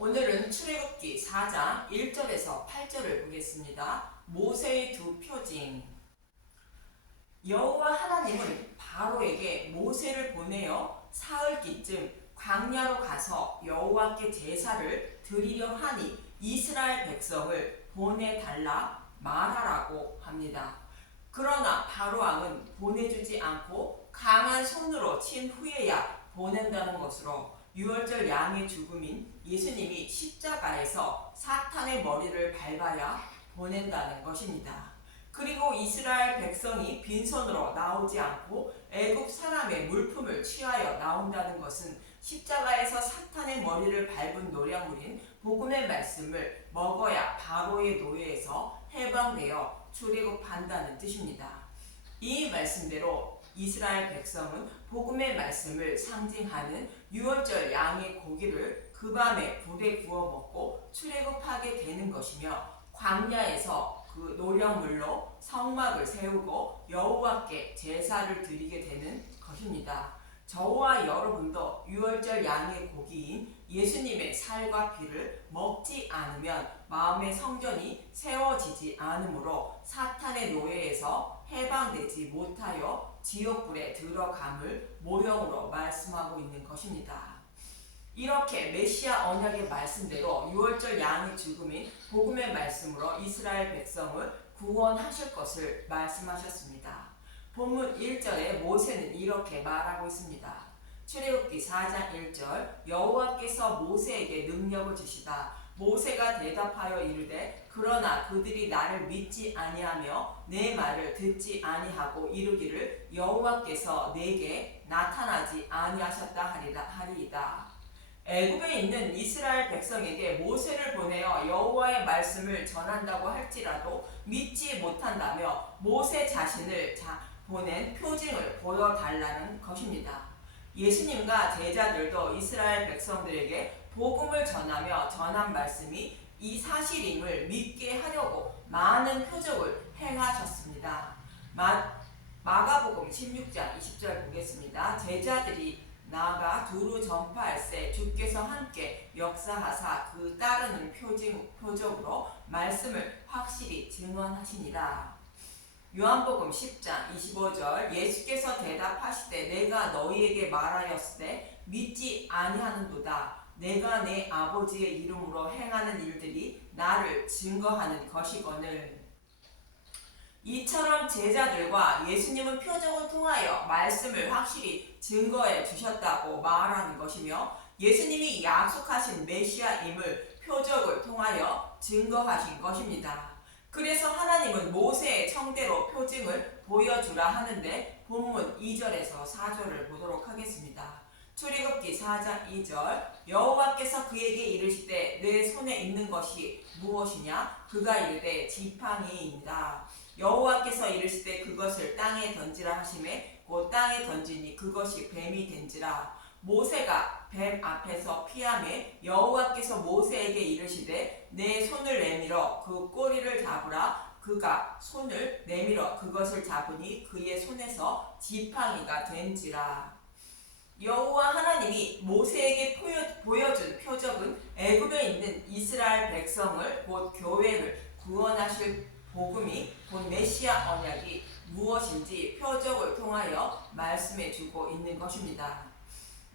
오늘은 출애굽기 4장 1절에서 8절을 보겠습니다. 모세의 두 표징. 여호와 하나님은 바로에게 모세를 보내어 사흘기쯤 광야로 가서 여호와께 제사를 드리려 하니 이스라엘 백성을 보내달라 말하라고 합니다. 그러나 바로 왕은 보내주지 않고 강한 손으로 친 후에야 보낸다는 것으로 유월절 양의 죽음인 예수님이 십자가에서 사탄의 머리를 밟아야 보낸다는 것입니다. 그리고 이스라엘 백성이 빈손으로 나오지 않고 애굽 사람의 물품을 취하여 나온다는 것은 십자가에서 사탄의 머리를 밟은 노량물인 복음의 말씀을 먹어야 바로의 노예에서 해방되어 출애굽한다는 뜻입니다. 이 말씀대로 이스라엘 백성은 복음의 말씀을 상징하는 유월절 양의 고기를 그 밤에 불에 구워 먹고 출애굽하게 되는 것이며, 광야에서 그 노령물로 성막을 세우고 여호와께 제사를 드리게 되는 것입니다. 저와 여러분도 유월절 양의 고기인 예수님의 살과 피를 먹지 않으면 마음의 성전이 세워지지 않으므로 사탄의 노예에서 해방되지 못하여 지옥불에 들어감을 모형으로 말씀하고 있는 것입니다. 이렇게 메시아 언약의 말씀대로 유월절 양의 죽음인 복음의 말씀으로 이스라엘 백성을 구원하실 것을 말씀하셨습니다. 본문 1절에 모세는 이렇게 말하고 있습니다. 출애굽기 4장 1절 여호와께서 모세에게 능력을 주시다. 모세가 대답하여 이르되 그러나 그들이 나를 믿지 아니하며 내 말을 듣지 아니하고 이르기를 여호와께서 내게 나타나지 아니하셨다 하리이다. 애굽에 있는 이스라엘 백성에게 모세를 보내어 여호와의 말씀을 전한다고 할지라도 믿지 못한다며 모세 자신을 보낸 표징을 보여달라는 것입니다. 예수님과 제자들도 이스라엘 백성들에게 복음을 전하며 전한 말씀이 이 사실임을 믿게 하려고 많은 표적을 행하셨습니다. 마가복음 16장 20절 보겠습니다. 제자들이 나아가 두루 전파할세 주께서 함께 역사하사 그 따르는 표적으로 말씀을 확실히 증언하시니라. 요한복음 10장 25절 예수께서 대답하시되 내가 너희에게 말하였으되 믿지 아니하는도다. 내가 내 아버지의 이름으로 행하는 일들이 나를 증거하는 것이거늘. 이처럼 제자들과 예수님은 표적을 통하여 말씀을 확실히 증거해 주셨다고 말하는 것이며, 예수님이 약속하신 메시아임을 표적을 통하여 증거하신 것입니다. 그래서 하나님은 모세의 청대로 표징을 보여주라 하는데 본문 2절에서 4절을 보도록 하겠습니다. 출애굽기 4장 2절 여호와께서 그에게 이르시되 내 손에 있는 것이 무엇이냐? 그가 이르되 지팡이이니라. 여호와께서 이르시되 그것을 땅에 던지라 하시매 곧 땅에 던지니 그것이 뱀이 된지라. 모세가 뱀 앞에서 피하매 여호와께서 모세에게 이르시되 내 손을 내밀어 그 꼬리를 잡으라. 그가 손을 내밀어 그것을 잡으니 그의 손에서 지팡이가 된지라. 여호와 하나님이 모세에게 보여준 표적은 애굽에 있는 이스라엘 백성을 곧 교회를 구원하실 복음이 곧 메시아 언약이 무엇인지 표적을 통하여 말씀해주고 있는 것입니다.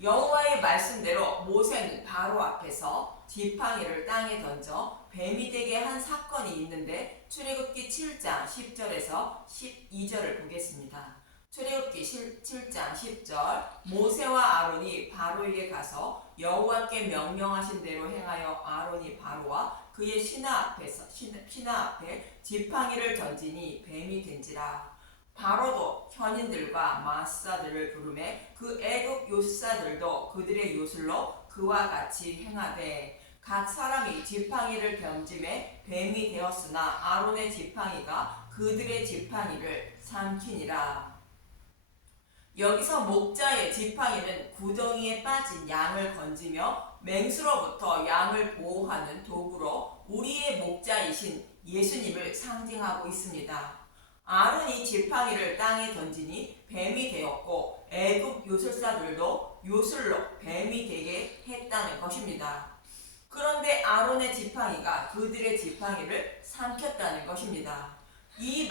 여호와의 말씀대로 모세는 바로 앞에서 지팡이를 땅에 던져 뱀이 되게 한 사건이 있는데 출애굽기 7장 10절에서 12절을 보겠습니다. 출애굽기 7장 10절 모세와 아론이 바로에게 가서 여호와께 명령하신 대로 행하여 아론이 바로와 그의 신하 앞에 지팡이를 던지니 뱀이 된지라. 바로도 현인들과 마사들을 부르매 그 애굽 요술사들도 그들의 요술로 그와 같이 행하되 각 사람이 지팡이를 던짐에 뱀이 되었으나 아론의 지팡이가 그들의 지팡이를 삼키니라. 여기서 목자의 지팡이는 구덩이에 빠진 양을 건지며 맹수로부터 양을 보호하는 도구로 우리의 목자이신 예수님을 상징하고 있습니다. 아론이 지팡이를 땅에 던지니 뱀이 되었고 애굽 요술사들도 요술로 뱀이 되게 했다는 것입니다. 그런데 아론의 지팡이가 그들의 지팡이를 삼켰다는 것입니다. 이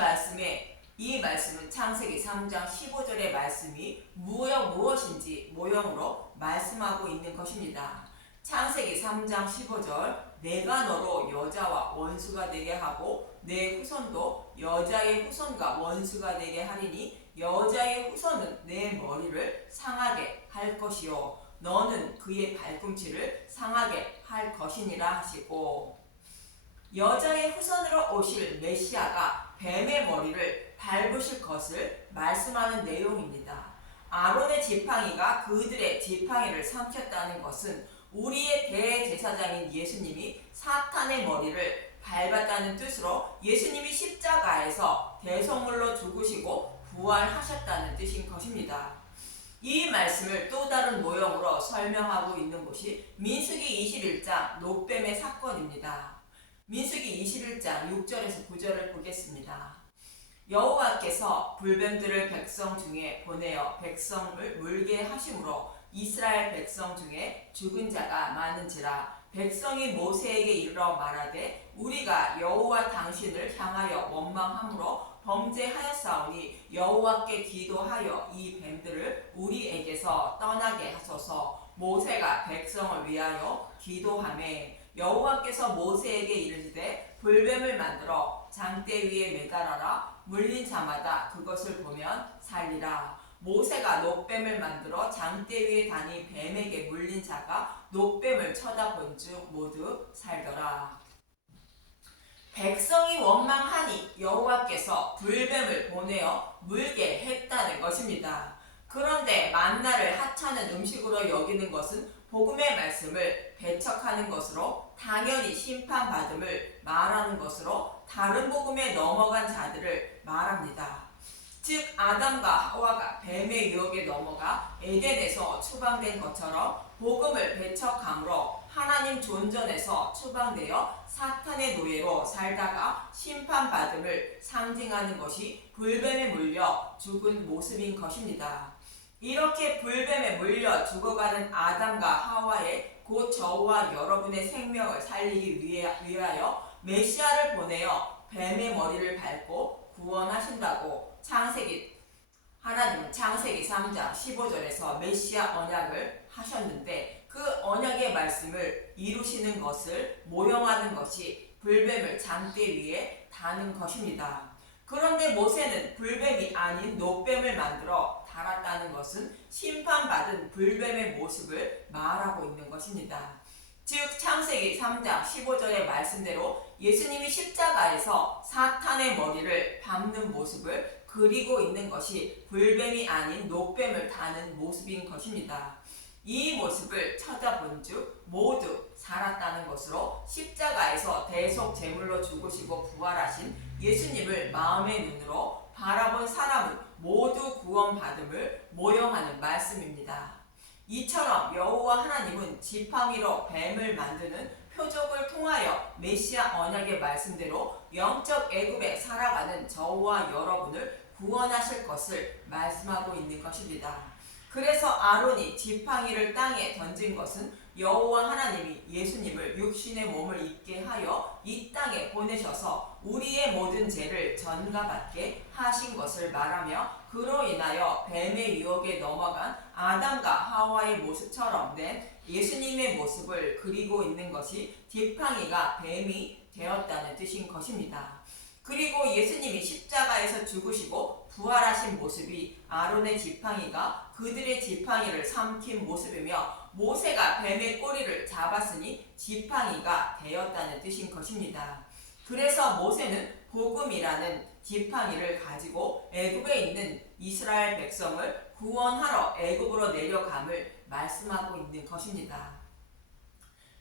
말씀은 창세기 3장 15절의 말씀이 무엇인지 모형으로 말씀하고 있는 것입니다. 창세기 3장 15절 내가 너로 여자와 원수가 되게 하고 내 후손도 여자의 후손과 원수가 되게 하리니 여자의 후손은 내 머리를 상하게 할 것이요 너는 그의 발꿈치를 상하게 할 것이니라 하시고 여자의 후손으로 오실 메시아가 뱀의 머리를 밟으실 것을 말씀하는 내용입니다. 아론의 지팡이가 그들의 지팡이를 삼켰다는 것은 우리의 대제사장인 예수님이 사탄의 머리를 밟았다는 뜻으로 예수님이 십자가에서 대속물로 죽으시고 부활하셨다는 뜻인 것입니다. 이 말씀을 또 다른 모형으로 설명하고 있는 곳이 민수기 21장 놋뱀의 사건입니다. 민수기 21장 6절에서 9절을 보겠습니다. 여호와께서 불뱀들을 백성 중에 보내어 백성을 물게 하심으로 이스라엘 백성 중에 죽은 자가 많은지라 백성이 모세에게 이르러 말하되 우리가 여호와 당신을 향하여 원망함으로 범죄하였사오니 여호와께 기도하여 이 뱀들을 우리에게서 떠나게 하소서. 모세가 백성을 위하여 기도하매 여호와께서 모세에게 이르시되 불뱀을 만들어 장대 위에 매달아라. 물린 자마다 그것을 보면 살리라. 모세가 놋뱀을 만들어 장대 위에 다니 뱀에게 물린 자가 놋뱀을 쳐다본 즉 모두 살더라. 백성이 원망하니 여호와께서 불뱀을 보내어 물게 했다는 것입니다. 그런데 만나를 하찮은 음식으로 여기는 것은 복음의 말씀을 배척하는 것으로 당연히 심판받음을 말하는 것으로 다른 복음에 넘어간 자들을 말합니다. 즉 아담과 하와가 뱀의 유혹에 넘어가 에덴에서 추방된 것처럼 복음을 배척함으로 하나님 존전에서 추방되어 사탄의 노예로 살다가 심판받음을 상징하는 것이 불뱀에 물려 죽은 모습인 것입니다. 이렇게 불뱀에 물려 죽어가는 아담과 하와의 곧 저와 여러분의 생명을 살리기 위하여 메시아를 보내어 뱀의 머리를 밟고 구원하신다고 하나님은 창세기 3장 15절에서 메시아 언약을 하셨는데 그 언약의 말씀을 이루시는 것을 모형하는 것이 불뱀을 장대 위에 다는 것입니다. 그런데 모세는 불뱀이 아닌 놋뱀을 만들어 달았다는 것은 심판받은 불뱀의 모습을 말하고 있는 것입니다. 즉 창세기 3장 15절의 말씀대로 예수님이 십자가에서 사탄의 머리를 밟는 모습을 그리고 있는 것이 불뱀이 아닌 놋뱀을 다는 모습인 것입니다. 이 모습을 찾아본 즉 모두 살았다는 것으로 십자가에서 대속 제물로 죽으시고 부활하신 예수님을 마음의 눈으로 바라본 사람은 모두 구원받음을 모형하는 말씀입니다. 이처럼 여호와 하나님은 지팡이로 뱀을 만드는 표적을 통하여 메시아 언약의 말씀대로 영적 애굽에 살아가는 저와 여러분을 구원하실 것을 말씀하고 있는 것입니다. 그래서 아론이 지팡이를 땅에 던진 것은 여호와 하나님이 예수님을 육신의 몸을 입게 하여 이 땅에 보내셔서 우리의 모든 죄를 전가받게 하신 것을 말하며 그로 인하여 뱀의 유혹에 넘어간 아담과 하와의 모습처럼 된 예수님의 모습을 그리고 있는 것이 지팡이가 뱀이 되었다는 뜻인 것입니다. 그리고 예수님이 십자가에서 죽으시고 부활하신 모습이 아론의 지팡이가 그들의 지팡이를 삼킨 모습이며 모세가 뱀의 꼬리를 잡았으니 지팡이가 되었다는 뜻인 것입니다. 그래서 모세는 복음이라는 지팡이를 가지고 애굽에 있는 이스라엘 백성을 구원하러 애굽으로 내려감을 말씀하고 있는 것입니다.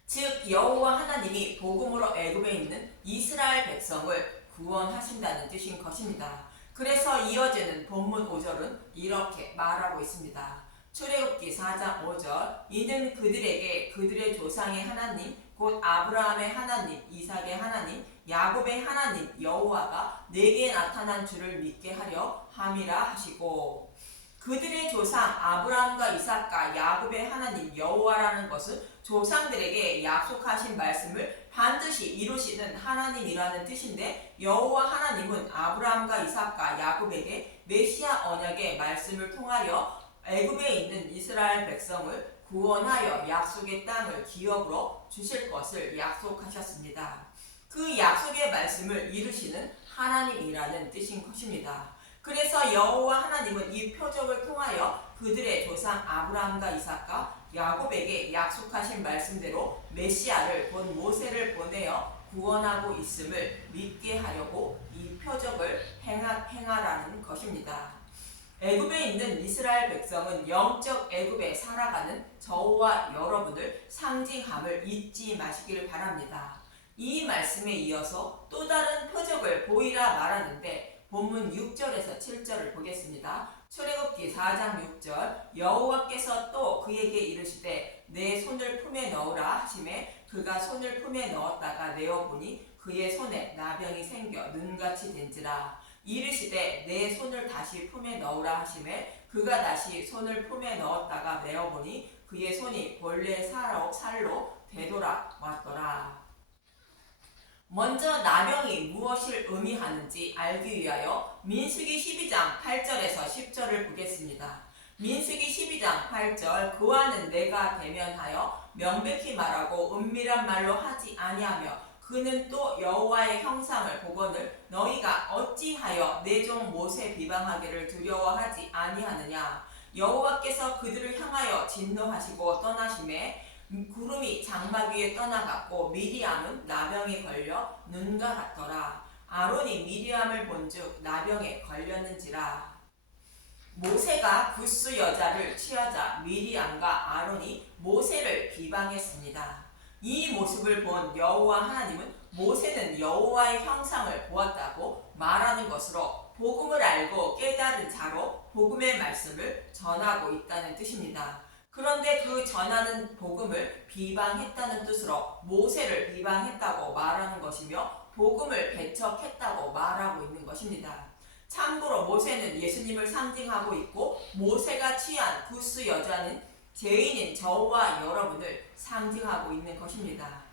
즉 여호와 하나님이 복음으로 애굽에 있는 이스라엘 백성을 구원하신다는 뜻인 것입니다. 그래서 이어지는 본문 5절은 이렇게 말하고 있습니다. 출애굽기 4장 5절 이는 그들에게 그들의 조상의 하나님 곧 아브라함의 하나님 이삭의 하나님 야곱의 하나님 여호와가 내게 나타난 줄을 믿게 하려 함이라 하시고 그들의 조상 아브라함과 이삭과 야곱의 하나님 여호와라는 것은 조상들에게 약속하신 말씀을 반드시 이루시는 하나님이라는 뜻인데, 여호와 하나님은 아브라함과 이삭과 야곱에게 메시아 언약의 말씀을 통하여 애굽에 있는 이스라엘 백성을 구원하여 약속의 땅을 기업으로 주실 것을 약속하셨습니다. 그 약속의 말씀을 이루시는 하나님이라는 뜻인 것입니다. 그래서 여호와 하나님은 이 표적을 통하여 그들의 조상 아브라함과 이삭과 야곱에게 약속하신 말씀대로 메시아를 곧 모세를 보내어 구원하고 있음을 믿게 하려고 이 표적을 행하라는 것입니다. 애굽에 있는 이스라엘 백성은 영적 애굽에 살아가는 저와 여러분을 상징함을 잊지 마시길 바랍니다. 이 말씀에 이어서 또 다른 표적을 보이라 말하는데, 본문 6절에서 7절을 보겠습니다. 출애굽기 4장 6절, 여호와께서 또 그에게 이르시되 내 손을 품에 넣으라 하시매 그가 손을 품에 넣었다가 내어보니 그의 손에 나병이 생겨 눈같이 된지라. 이르시되 내 손을 다시 품에 넣으라 하시매 그가 다시 손을 품에 넣었다가 내어보니 그의 손이 본래 살로 되돌아왔더라. 먼저 나병이 무엇을 의미하는지 알기 위하여 민수기 12장 8절에서 10절을 보겠습니다. 민수기 12장 8절, 그와는 내가 대면하여 명백히 말하고 은밀한 말로 하지 아니하며 그는 또 여호와의 형상을 보거늘 너희가 어찌하여 내 종 모세 비방하기를 두려워하지 아니하느냐. 여호와께서 그들을 향하여 진노하시고 떠나심에 구름이 장막 위에 떠나갔고 미리암은 나병에 걸려 눈과 같더라. 아론이 미리암을 본즉 나병에 걸렸는지라. 모세가 구스 여자를 취하자 미리암과 아론이 모세를 비방했습니다. 이 모습을 본 여호와 하나님은 모세는 여호와의 형상을 보았다고 말하는 것으로 복음을 알고 깨달은 자로 복음의 말씀을 전하고 있다는 뜻입니다. 그런데 그 전하는 복음을 비방했다는 뜻으로 모세를 비방했다고 말하는 것이며 복음을 배척했다고 말하고 있는 것입니다. 참고로 모세는 예수님을 상징하고 있고 모세가 취한 구스 여자는 죄인인 저와 여러분을 상징하고 있는 것입니다.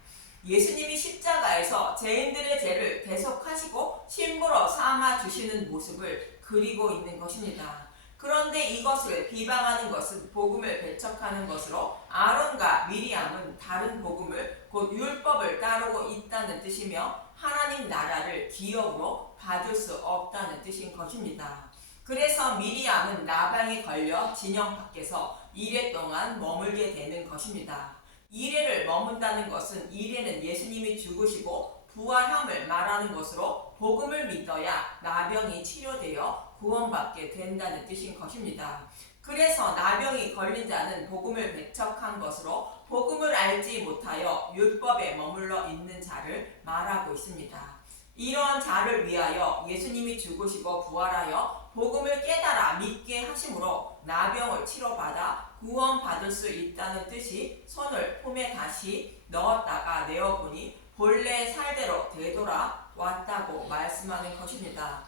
예수님이 십자가에서 죄인들의 죄를 대속하시고 신부로 삼아 주시는 모습을 그리고 있는 것입니다. 그런데 이것을 비방하는 것은 복음을 배척하는 것으로 아론과 미리암은 다른 복음을 곧 율법을 따르고 있다는 뜻이며 하나님 나라를 기업으로 받을 수 없다는 뜻인 것입니다. 그래서 미리암은 나병에 걸려 진영 밖에서 이레 동안 머물게 되는 것입니다. 이레를 머문다는 것은 이레는 예수님이 죽으시고 부활함을 말하는 것으로 복음을 믿어야 나병이 치료되어 구원받게 된다는 뜻인 것입니다. 그래서 나병이 걸린 자는 복음을 배척한 것으로 복음을 알지 못하여 율법에 머물러 있는 자를 말하고 있습니다. 이러한 자를 위하여 예수님이 죽으시고 부활하여 복음을 깨달아 믿게 하심으로 나병을 치료받아 구원받을 수 있다는 뜻이 손을 품에 다시 넣었다가 내어보니 본래 살대로 되돌아왔다고 말씀하는 것입니다.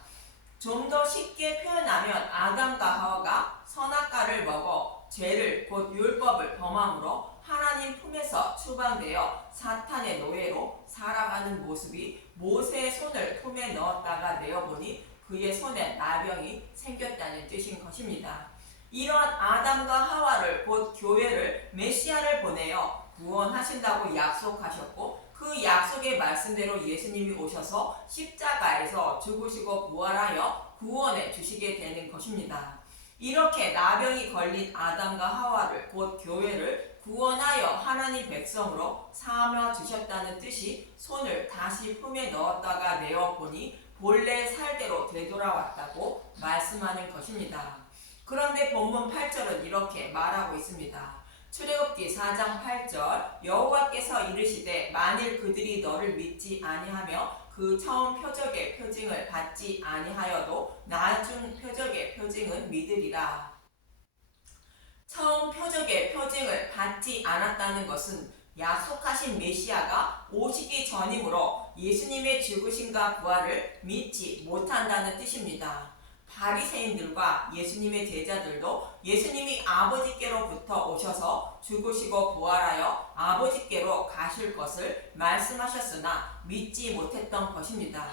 좀 더 쉽게 표현하면 아담과 하와가 선악과를 먹어 죄를 곧 율법을 범함으로 하나님 품에서 추방되어 사탄의 노예로 살아가는 모습이 모세의 손을 품에 넣었다가 내어보니 그의 손에 나병이 생겼다는 뜻인 것입니다. 이러한 아담과 하와를 곧 교회를 메시아를 보내어 구원하신다고 약속하셨고 그 약속의 말씀대로 예수님이 오셔서 십자가에서 죽으시고 부활하여 구원해 주시게 되는 것입니다. 이렇게 나병이 걸린 아담과 하와를 곧 교회를 구원하여 하나님 백성으로 삼아 주셨다는 뜻이 손을 다시 품에 넣었다가 내어보니 본래 살대로 되돌아왔다고 말씀하는 것입니다. 그런데 본문 8절은 이렇게 말하고 있습니다. 출애굽기 4장 8절, 여호와께서 이르시되 만일 그들이 너를 믿지 아니하며 그 처음 표적의 표징을 받지 아니하여도 나중 표적의 표징은 믿으리라. 처음 표적의 표징을 받지 않았다는 것은 약속하신 메시아가 오시기 전이므로 예수님의 죽으심과 부활을 믿지 못한다는 뜻입니다. 바리새인들과 예수님의 제자들도 예수님이 아버지께로부터 오셔서 죽으시고 부활하여 아버지께로 가실 것을 말씀하셨으나 믿지 못했던 것입니다.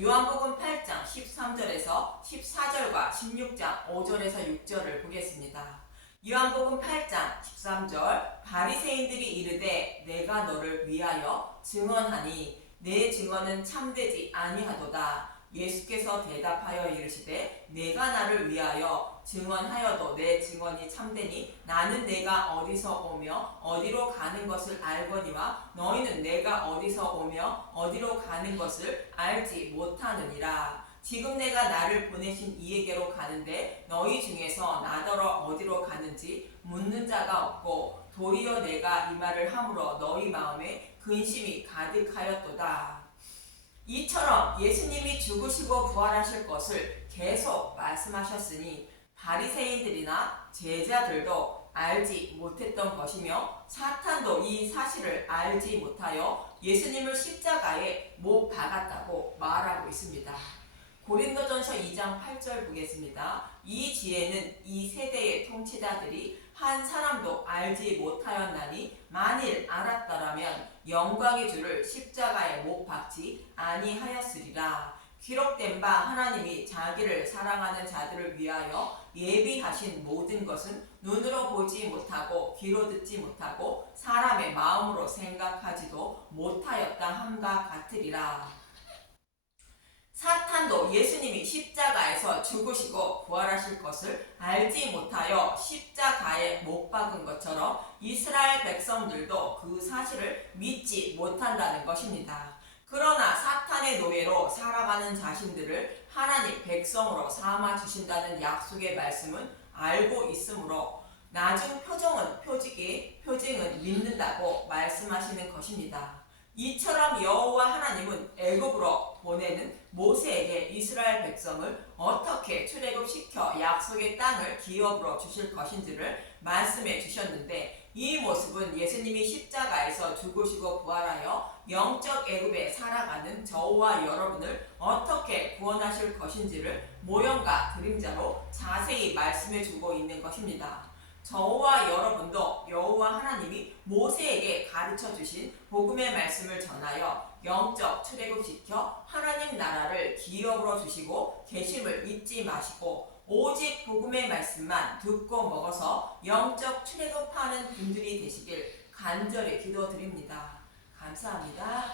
요한복음 8장 13절에서 14절과 16장 5절에서 6절을 보겠습니다. 요한복음 8장 13절 바리새인들이 이르되 내가 너를 위하여 증언하니 내 증언은 참되지 아니하도다. 예수께서 대답하여 이르시되 내가 나를 위하여 증언하여도 내 증언이 참되니 나는 내가 어디서 오며 어디로 가는 것을 알거니와 너희는 내가 어디서 오며 어디로 가는 것을 알지 못하느니라. 지금 내가 나를 보내신 이에게로 가는데 너희 중에서 나더러 어디로 가는지 묻는 자가 없고 도리어 내가 이 말을 함으로 너희 마음에 근심이 가득하였도다. 이처럼 예수님이 죽으시고 부활하실 것을 계속 말씀하셨으니 바리새인들이나 제자들도 알지 못했던 것이며 사탄도 이 사실을 알지 못하여 예수님을 십자가에 못 박았다고 말하고 있습니다. 고린도전서 2장 8절 보겠습니다. 이 지혜는 이 세대의 통치자들이 한 사람도 알지 못하였나니 만일 알았더라면 영광의 주를 십자가에 못 박지 아니하였으리라. 기록된 바 하나님이 자기를 사랑하는 자들을 위하여 예비하신 모든 것은 눈으로 보지 못하고 귀로 듣지 못하고 사람의 마음으로 생각하지도 못하였다 함과 같으리라. 사탄도 예수님이 십자가에서 죽으시고 부활하실 것을 알지 못하여 십자가에 못 박은 것처럼 이스라엘 백성들도 그 사실을 믿지 못한다는 것입니다. 그러나 사탄의 노예로 살아가는 자신들을 하나님 백성으로 삼아 주신다는 약속의 말씀은 알고 있으므로 나중 표징은 믿는다고 말씀하시는 것입니다. 이처럼 여호와 하나님은 애굽으로 보내는 모세에게 이스라엘 백성을 어떻게 출애굽시켜 약속의 땅을 기업으로 주실 것인지를 말씀해 주셨는데 이 모습은 예수님이 십자가에서 죽으시고 부활하여 영적 애굽에 살아가는 저와 여러분을 어떻게 구원하실 것인지를 모형과 그림자로 자세히 말씀해 주고 있는 것입니다. 저와 여러분도 여호와 하나님이 모세에게 가르쳐 주신 복음의 말씀을 전하여 영적 출애굽시켜 하나님 나라를 기업으로 주시고 계심을 잊지 마시고 오직 복음의 말씀만 듣고 먹어서 영적 출애굽하는 분들이 되시길 간절히 기도드립니다. 감사합니다.